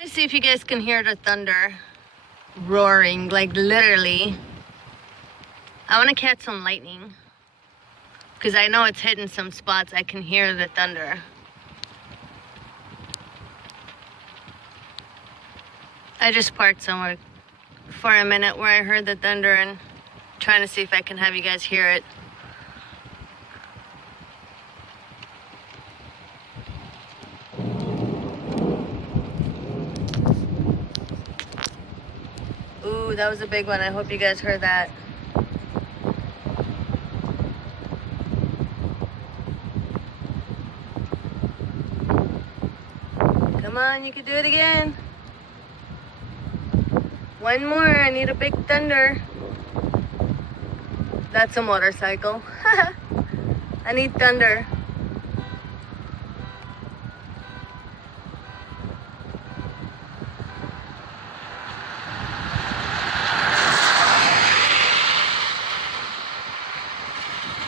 Let's see if you guys can hear the thunder roaring, like literally. I want to catch some lightning because I know it's hitting some spots. I can hear the thunder. I just parked somewhere for a minute where I heard the thunder and trying to see if I can have you guys hear it. Ooh, that was a big one. I hope you guys heard that. Come on, you can do it again. One more, I need a big thunder. That's a motorcycle. I need thunder.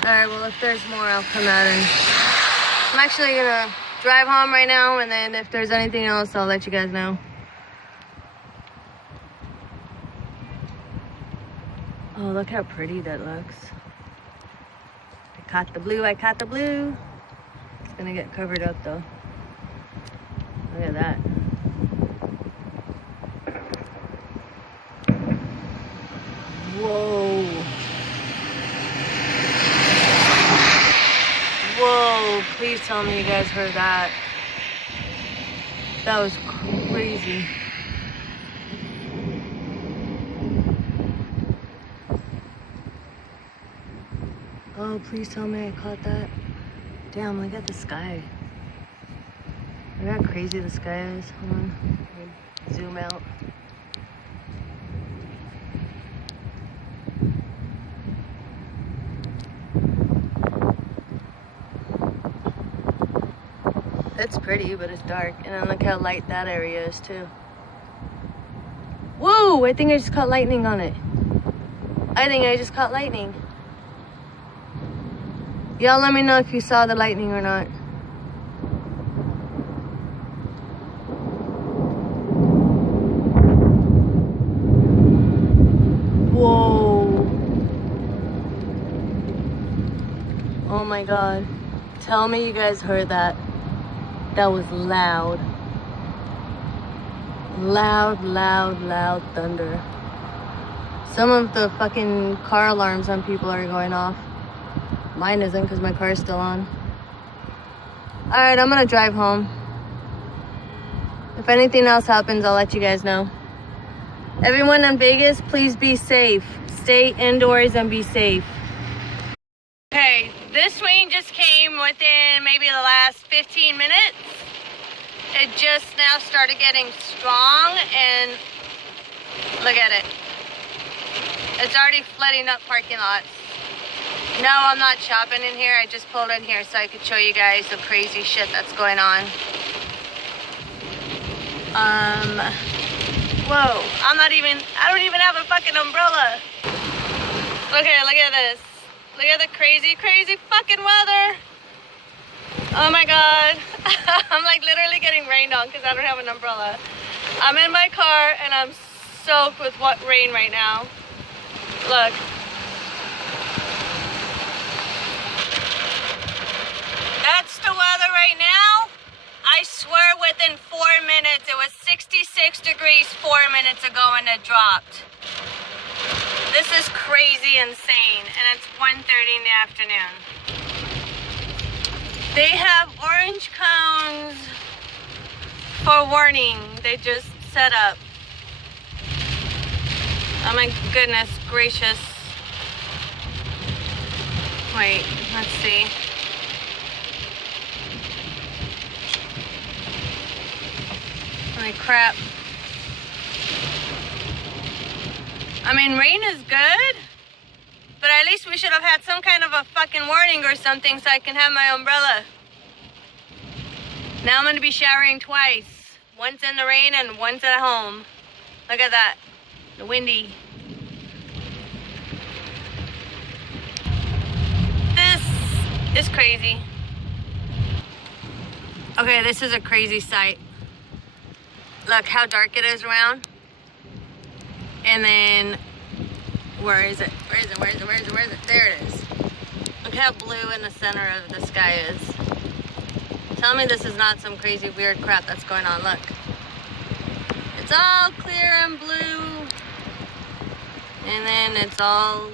Alright, well if there's more I'll come out and... I'm actually gonna drive home right now, and then if there's anything else I'll let you guys know. Oh, look how pretty that looks. I caught the blue, I caught the blue. It's gonna get covered up though. Look at that. Whoa. Whoa, please tell me you guys heard that. That was crazy. Oh, please tell me I caught that. Damn, look at the sky. Look how crazy the sky is. Hold on, let me zoom out. It's pretty, but it's dark. And then look how light that area is too. Whoa, I think I just caught lightning on it. I think I just caught lightning. Y'all let me know if you saw the lightning or not. Whoa. Oh my God. Tell me you guys heard that. That was loud. Loud, loud, loud thunder. Some of the fucking car alarms on people are going off. Mine isn't because my car is still on. Alright, I'm gonna drive home. If anything else happens, I'll let you guys know. Everyone in Vegas, please be safe. Stay indoors and be safe. Okay, this rain just came within maybe the last 15 minutes. It just now started getting strong and look at it. It's already flooding up parking lots. No, I'm not shopping in here. I just pulled in here so I could show you guys the crazy shit that's going on. Whoa, I don't even have a fucking umbrella. Okay, look at this. Look at the crazy, crazy fucking weather. Oh my God. I'm like literally getting rained on because I don't have an umbrella. I'm in my car and I'm soaked with rain right now. Look. That's the weather right now. I swear within 4 minutes, it was 66 degrees 4 minutes ago and it dropped. This is crazy insane, and it's 1:30 in the afternoon. They have orange cones for warning. They just set up. Oh my goodness gracious. Wait, let's see. Holy crap. I mean, rain is good, but at least we should have had some kind of a fucking warning or something so I can have my umbrella. Now I'm gonna be showering twice. Once in the rain and once at home. Look at that, the windy. This is crazy. Okay, this is a crazy sight. Look how dark it is around. And then, where is it? Where is it? Where is it? Where is it? Where is it? There it is. Look how blue in the center of the sky is. Tell me this is not some crazy weird crap that's going on. Look. It's all clear and blue. And then it's all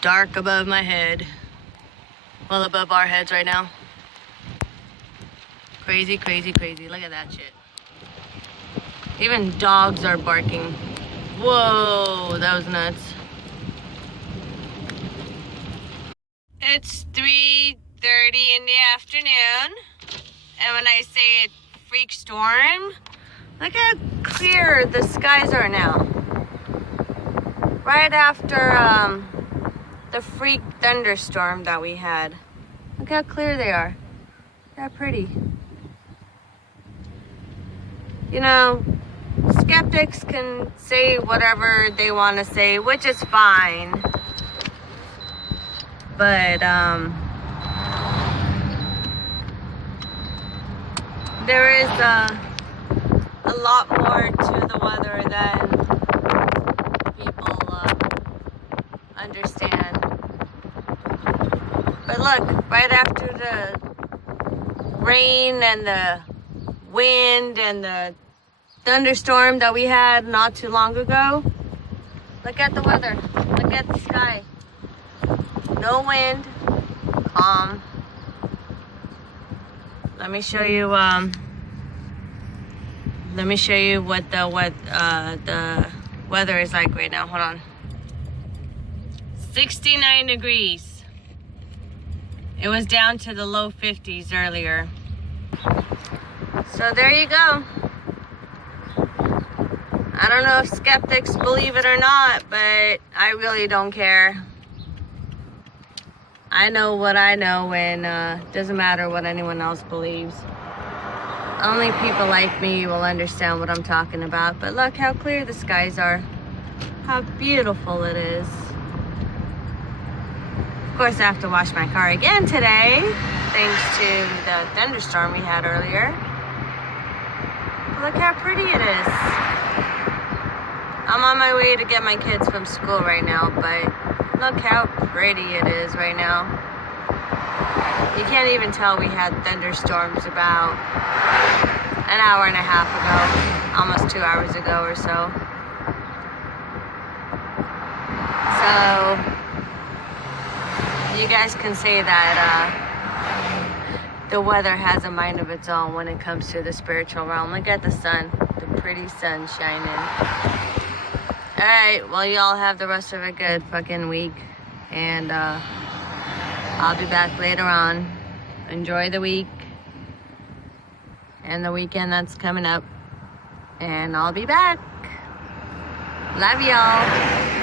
dark above my head. Well, above our heads right now. Crazy, crazy, crazy. Look at that shit. Even dogs are barking. Whoa, that was nuts. It's 3:30 in the afternoon. And when I say a freak storm, look how clear the skies are now. Right after the freak thunderstorm that we had. Look how clear they are. They're pretty. You know, skeptics can say whatever they want to say, which is fine. But there is a lot more to the weather than people understand. But look, right after the rain and the wind and the thunderstorm that we had not too long ago, look at the weather. Look at the sky. No wind, calm. Let me show you what the weather is like right now. Hold on. 69 degrees. It was down to the low 50s earlier. So there you go. I don't know if skeptics believe it or not, but I really don't care. I know what I know, and doesn't matter what anyone else believes. Only people like me will understand what I'm talking about. But look how clear the skies are. How beautiful it is. Of course, I have to wash my car again today, thanks to the thunderstorm we had earlier. But look how pretty it is. I'm on my way to get my kids from school right now, but look how pretty it is right now. You can't even tell we had thunderstorms about an hour and a half ago, almost 2 hours ago or so. So you guys can say that the weather has a mind of its own when it comes to the spiritual realm. Look at the sun, the pretty sun shining. Alright, well, y'all have the rest of a good fucking week. And I'll be back later on. Enjoy the week and the weekend that's coming up. And I'll be back. Love y'all.